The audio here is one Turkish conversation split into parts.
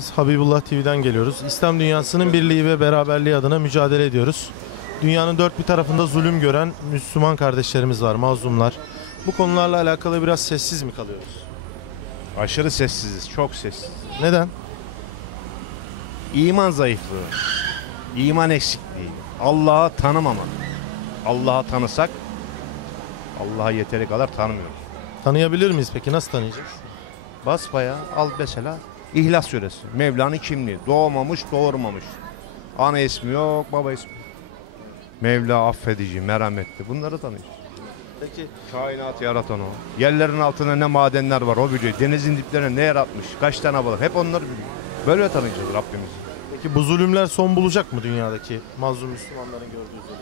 Biz Habibullah TV'den geliyoruz. İslam dünyasının birliği ve beraberliği adına mücadele ediyoruz. Dünyanın dört bir tarafında zulüm gören Müslüman kardeşlerimiz var, mazlumlar. Bu konularla alakalı biraz sessiz mi kalıyoruz? Aşırı sessiziz, çok sessiz. Neden? İman zayıflığı, iman eksikliği, Allah'ı tanımamak. Allah'ı tanısak, Allah'ı yeteri kadar tanımıyoruz. Tanıyabilir miyiz peki? Nasıl tanıyacağız? Basbaya al mesela İhlas Suresi. Mevla'nın kimliği. Doğmamış, doğurmamış. Ana ismi yok, baba ismi. Mevla affedici, merhametli. Bunları tanıyoruz. Peki Kainatı yaratan o. Yerlerin altında ne madenler var o biliyor. Denizin diplerine ne yaratmış, kaç tane balık. Hep onları biliyor. Böyle tanıyacağız Rabbimizi. Peki bu zulümler son bulacak mı dünyadaki mazlum Müslümanların gördüğü zulüm?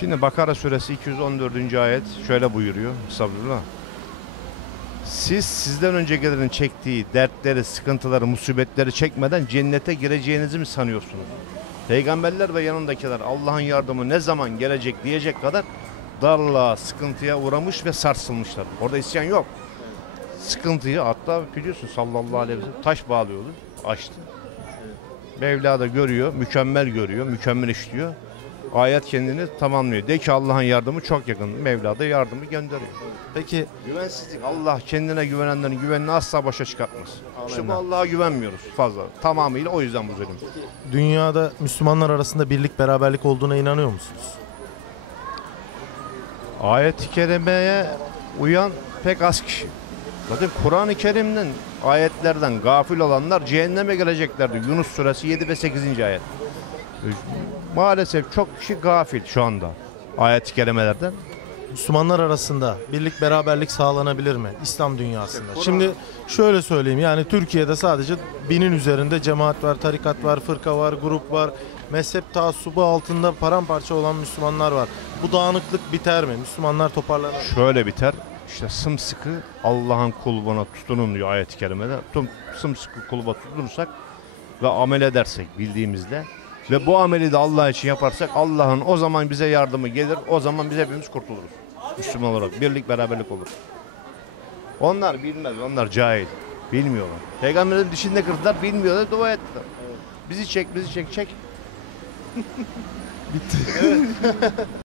Şimdi Bakara suresi 214. ayet şöyle buyuruyor. Estağfurullah. Siz sizden önceki çektiği dertleri, sıkıntıları, musibetleri çekmeden cennete gireceğinizi mi sanıyorsunuz? Peygamberler ve yanındakiler Allah'ın yardımı ne zaman gelecek diyecek kadar darlığa, sıkıntıya uğramış ve sarsılmışlar. Orada isyan yok. Sıkıntıyı hatta biliyorsun sallallahu aleyhi ve sellem taş bağlıyordu. Açtı. Mevla da görüyor, mükemmel görüyor, mükemmel işliyor. Ayet kendini tamamlıyor. De ki Allah'ın yardımı çok yakın. Mevla da yardımı gönderiyor. Peki Güvensizlik. Allah kendine güvenenlerin güvenini asla başa çıkartmaz. İşte bu. Allah'a güvenmiyoruz fazla. Tamamıyla o yüzden bu zulüm. dünyada Müslümanlar arasında birlik beraberlik olduğuna inanıyor musunuz? Ayet-i kerimeye uyan pek az kişi. Zaten Kur'an-ı Kerim'den ayetlerden gafil olanlar cehenneme geleceklerdi. Yunus suresi 7 ve 8. ayet. Maalesef çok kişi gafil şu anda ayet-i kerimelerden. Müslümanlar arasında birlik beraberlik sağlanabilir mi İslam dünyasında? Şimdi şöyle söyleyeyim yani Türkiye'de sadece binin üzerinde cemaat var, tarikat var, fırka var, grup var. Mezhep taassubu altında paramparça olan Müslümanlar var. Bu dağınıklık biter mi? Müslümanlar toparlanır mı? Şöyle biter. İşte sımsıkı Allah'ın kulluğuna tutunun diyor ayet-i kerimede. Tüm sımsıkı kulluğa tutunursak ve amel edersek bildiğimizle ve bu ameli de Allah için yaparsak Allah'ın o zaman bize yardımı gelir. O zaman biz hepimiz kurtuluruz. Müslüman olarak birlik beraberlik olur. Onlar bilmez. Onlar cahil. Bilmiyorlar. Peygamberin dişinde kırdılar. Bilmiyorlar. Dua ettiler. Bizi çek, bizi çek, çek.